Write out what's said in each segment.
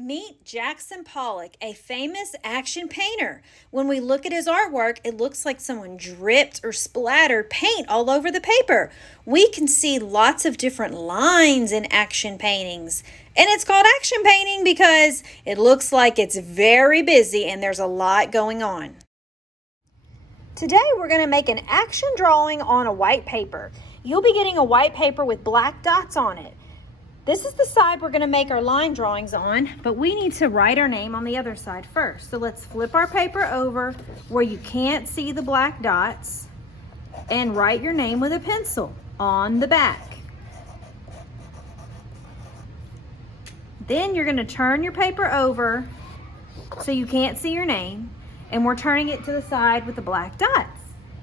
Meet Jackson Pollock, a famous action painter. When we look at his artwork, it looks like someone dripped or splattered paint all over the paper. We can see lots of different lines in action paintings. And it's called action painting because it looks like it's very busy and there's a lot going on. Today we're going to make an action drawing on a white paper. You'll be getting a white paper with black dots on it. This is the side we're going to make our line drawings on, but we need to write our name on the other side first. So let's flip our paper over where you can't see the black dots and write your name with a pencil on the back. Then you're going to turn your paper over so you can't see your name, and we're turning it to the side with the black dots.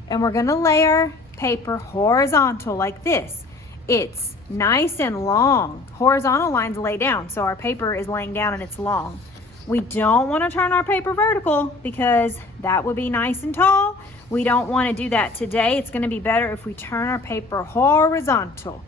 And we're going to lay our paper horizontal like this. It's nice and long. Horizontal lines lay down, so our paper is laying down and it's long. We don't want to turn our paper vertical because that would be nice and tall. We don't want to do that today. It's going to be better if we turn our paper horizontal.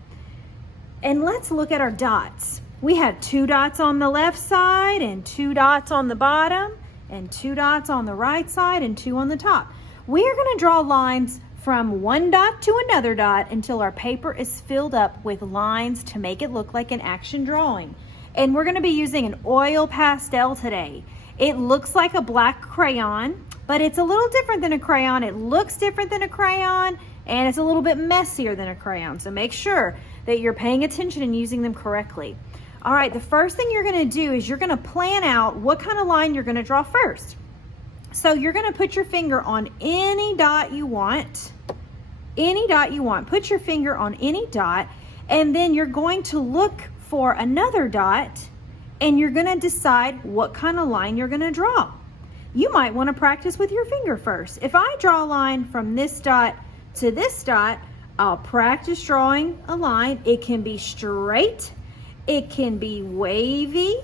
And let's look at our dots. We have 2 dots on the left side and 2 dots on the bottom and 2 dots on the right side and 2 on the top. We are going to draw lines from one dot to another dot until our paper is filled up with lines to make it look like an action drawing. And we're going to be using an oil pastel today. It looks like a black crayon, but it's a little different than a crayon. It looks different than a crayon, and it's a little bit messier than a crayon. So make sure that you're paying attention and using them correctly. All right, the first thing you're going to do is you're going to plan out what kind of line you're going to draw first. So you're going to put your finger on any dot you want. Any dot you want. Put your finger on any dot, and then you're going to look for another dot, and you're going to decide what kind of line you're going to draw. You might want to practice with your finger first. If I draw a line from this dot to this dot, I'll practice drawing a line. It can be straight, it can be wavy,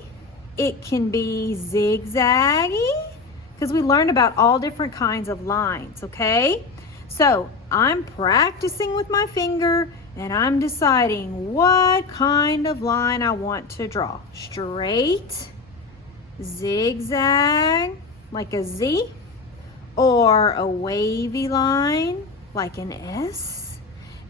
it can be zigzaggy, because we learned about all different kinds of lines, okay? So I'm practicing with my finger and I'm deciding what kind of line I want to draw. Straight, zigzag, like a Z, or a wavy line, like an S.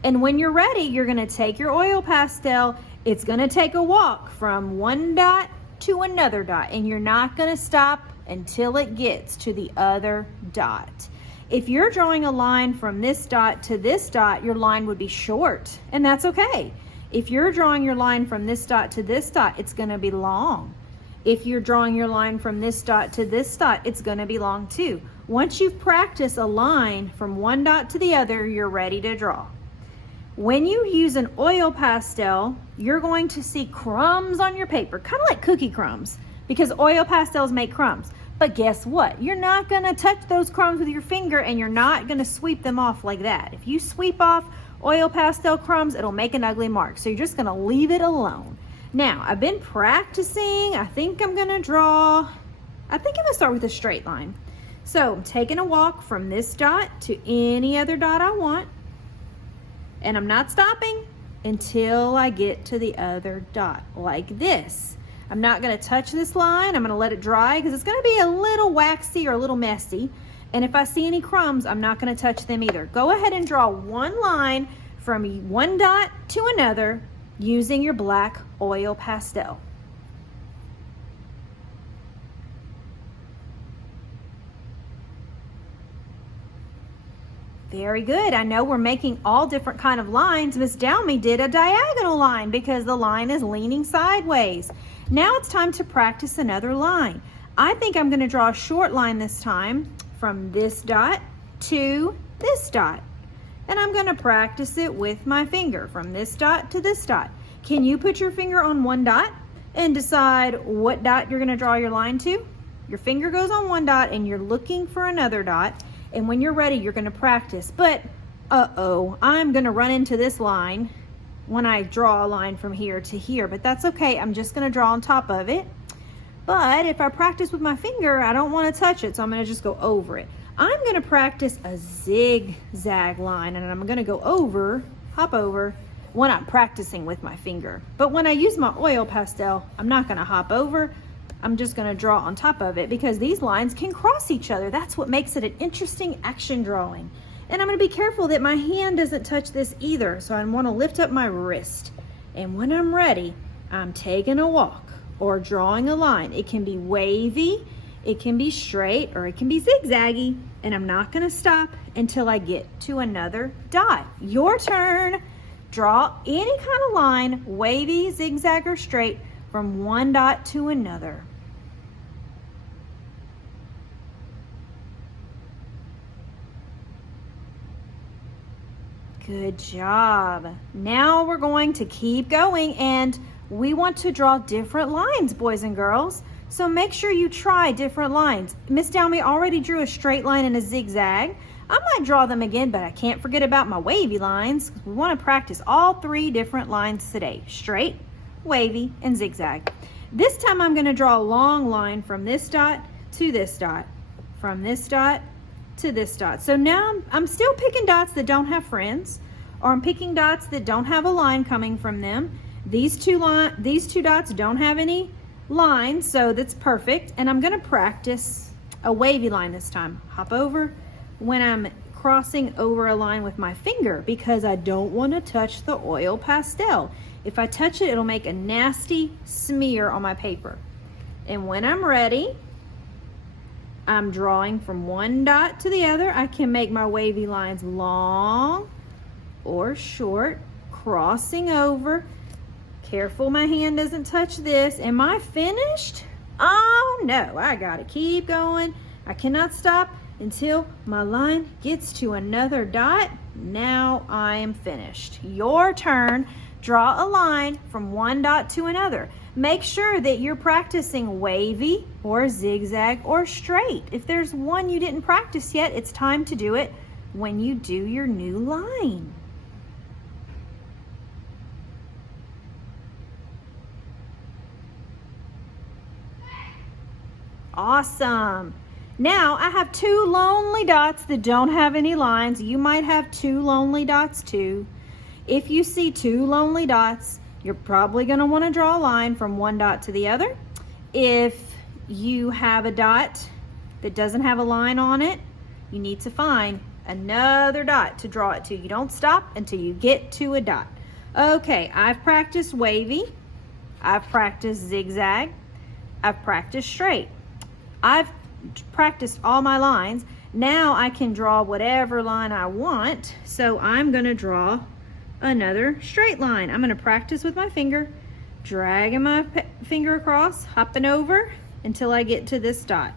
And when you're ready, you're gonna take your oil pastel. It's gonna take a walk from one dot to another dot, and you're not gonna stop until it gets to the other dot. If you're drawing a line from this dot to this dot, your line would be short, and that's okay. If you're drawing your line from this dot to this dot, it's going to be long. If you're drawing your line from this dot to this dot, it's going to be long too. Once you've practiced a line from one dot to the other, you're ready to draw. When you use an oil pastel, you're going to see crumbs on your paper, kind of like cookie crumbs, because oil pastels make crumbs. But guess what? You're not going to touch those crumbs with your finger, and you're not going to sweep them off like that. If you sweep off oil pastel crumbs, it'll make an ugly mark. So you're just going to leave it alone. Now, I've been practicing. I think I'm going to start with a straight line. So I'm taking a walk from this dot to any other dot I want. And I'm not stopping until I get to the other dot, like this. I'm not going to touch this line. I'm going to let it dry because it's going to be a little waxy or a little messy. And if I see any crumbs, I'm not going to touch them either. Go ahead and draw one line from one dot to another using your black oil pastel. Very good. I know we're making all different kind of lines. Miss Downey did a diagonal line because the line is leaning sideways. Now it's time to practice another line. I think I'm going to draw a short line this time from this dot to this dot. And I'm going to practice it with my finger from this dot to this dot. Can you put your finger on one dot and decide what dot you're going to draw your line to? Your finger goes on one dot and you're looking for another dot. And when you're ready, you're going to practice. But, I'm going to run into this line when I draw a line from here to here. But that's okay. I'm just going to draw on top of it. But if I practice with my finger, I don't want to touch it. So I'm going to just go over it. I'm going to practice a zigzag line. And I'm going to go over, hop over, when I'm practicing with my finger. But when I use my oil pastel, I'm not going to hop over. I'm just gonna draw on top of it because these lines can cross each other. That's what makes it an interesting action drawing. And I'm gonna be careful that my hand doesn't touch this either. So I wanna lift up my wrist. And when I'm ready, I'm taking a walk or drawing a line. It can be wavy, it can be straight, or it can be zigzaggy. And I'm not gonna stop until I get to another dot. Your turn. Draw any kind of line, wavy, zigzag, or straight, from one dot to another. Good job. Now we're going to keep going, and we want to draw different lines, boys and girls. So make sure you try different lines. Miss Dalmy already drew a straight line and a zigzag. I might draw them again, but I can't forget about my wavy lines. We want to practice all 3 different lines today: straight, wavy, and zigzag. This time I'm going to draw a long line from this dot to this dot, from this dot to this dot. So now I'm still picking dots that don't have friends, or I'm picking dots that don't have a line coming from them. These two dots don't have any lines, so that's perfect. And I'm going to practice a wavy line this time. Hop over when I'm crossing over a line with my finger, because I don't want to touch the oil pastel. If I touch it, it'll make a nasty smear on my paper. And when I'm ready, I'm drawing from one dot to the other. I can make my wavy lines long or short, crossing over. Careful my hand doesn't touch this. Am I finished? Oh no, I gotta keep going. I cannot stop until my line gets to another dot. Now I am finished. Your turn. Draw a line from one dot to another. Make sure that you're practicing wavy or zigzag or straight. If there's one you didn't practice yet, it's time to do it when you do your new line. Awesome. Now I have 2 lonely dots that don't have any lines. You might have 2 lonely dots too. If you see 2 lonely dots, you're probably going to want to draw a line from one dot to the other. If you have a dot that doesn't have a line on it, you need to find another dot to draw it to. You don't stop until you get to a dot. Okay, I've practiced wavy, I've practiced zigzag, I've practiced straight. I've practiced all my lines. Now I can draw whatever line I want. So I'm going to draw another straight line. I'm going to practice with my finger, dragging my finger across, hopping over until I get to this dot.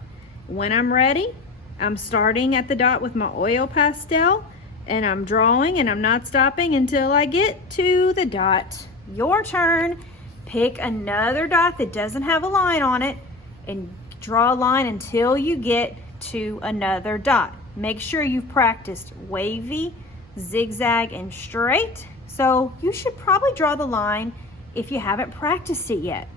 When I'm ready, I'm starting at the dot with my oil pastel, and I'm drawing, and I'm not stopping until I get to the dot. Your turn. Pick another dot that doesn't have a line on it and draw a line until you get to another dot. Make sure you've practiced wavy, zigzag, and straight. So you should probably draw the line if you haven't practiced it yet.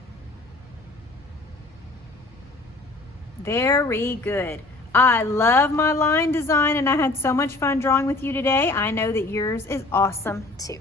Very good. I love my line design, and I had so much fun drawing with you today. I know that yours is awesome too.